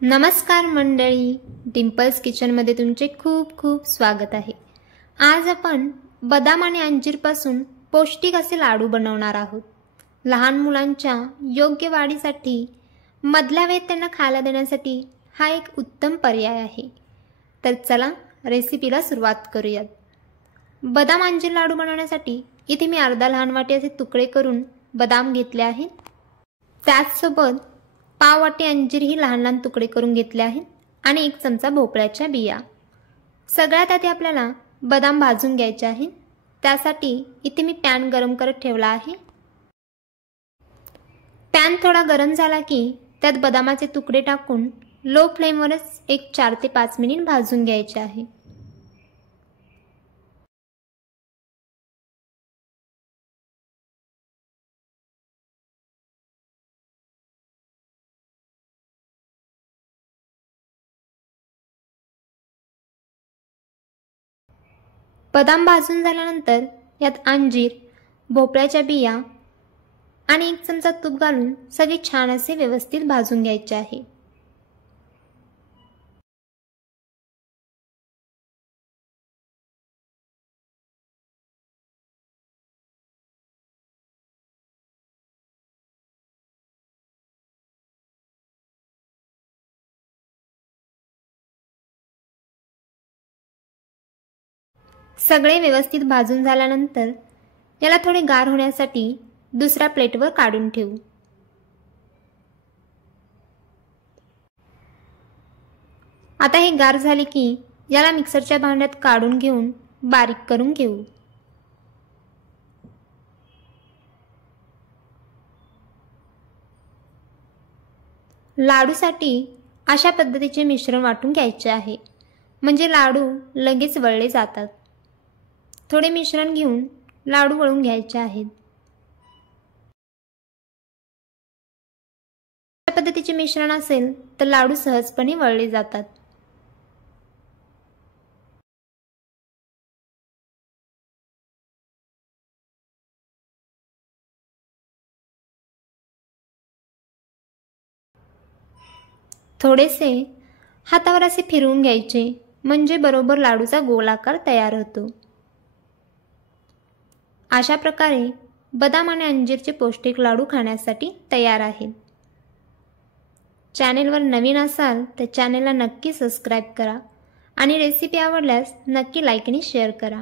नमस्कार मंडळी, डिम्पल्स किचनमध्ये तुमचे खूप खूप स्वागत आहे। आज आपण बदाम आणि अंजीरपासून पौष्टिक असे लाडू बनवणार आहोत। लहान मुलांच्या योग्य वाढीसाठी मधल्या वेळेत त्यांना खायला देण्यासाठी हा एक उत्तम पर्याय आहे। तर चला रेसिपीला सुरुवात करूयात। बदाम अंजीर लाडू बनवण्यासाठी इथे मी अर्धा लहान वाटी असे तुकडे करून बदाम घेतले आहेत। त्याचसोबत पाव वाटी अंजीर ही लहान लहान तुकडे करून घेतले आहेत आणि 1 चमचा भोपळ्याच्या बिया। सगळ्यात आधी आपल्याला बदाम भाजून घ्यायचे आहेत। त्यासाठी इथे मी पॅन गरम करत ठेवला आहे। पॅन थोडा गरम झाला की त्यात बदामाचे तुकडे टाकून लो फ्लेमवरच 4 ते 5 मिनिट भाजून घ्यायचे आहे। बदाम भाजून झाल्यानंतर यात अंजीर, भोपळ्याच्या बिया आणि 1 चमचा तूप घालून सगळे छान असे व्यवस्थित भाजून घ्यायचे आहे। सगळे व्यवस्थित भाजून झाल्यानंतर याला थोडे गार होण्यासाठी दुसऱ्या प्लेटवर काढून ठेवू। आता हे गार झाले की याला मिक्सरच्या भांड्यात काढून घेऊन बारीक करून घेऊ। लाडूसाठी अशा पद्धतीचे मिश्रण वाटून घ्यायचे आहे, म्हणजे लाडू लगेच वळले जातात। थोडे मिश्रण घेऊन लाडू वळून घ्यायचे आहेत। अशा पद्धतीचे मिश्रण असेल तर लाडू सहजपणे वळले जातात। थोडेसे हातावर असे फिरवून घ्यायचे, म्हणजे बरोबर लाडूचा गोलाकार तयार होतो। अशा प्रकारे बदाम आणि अंजीरचे पौष्टिक लाडू खाण्यासाठी तयार आहेत। चॅनेलवर नवीन असाल तर चॅनेलला नक्की सबस्क्राइब करा आणि रेसिपी आवडल्यास नक्की लाईक आणि शेअर करा।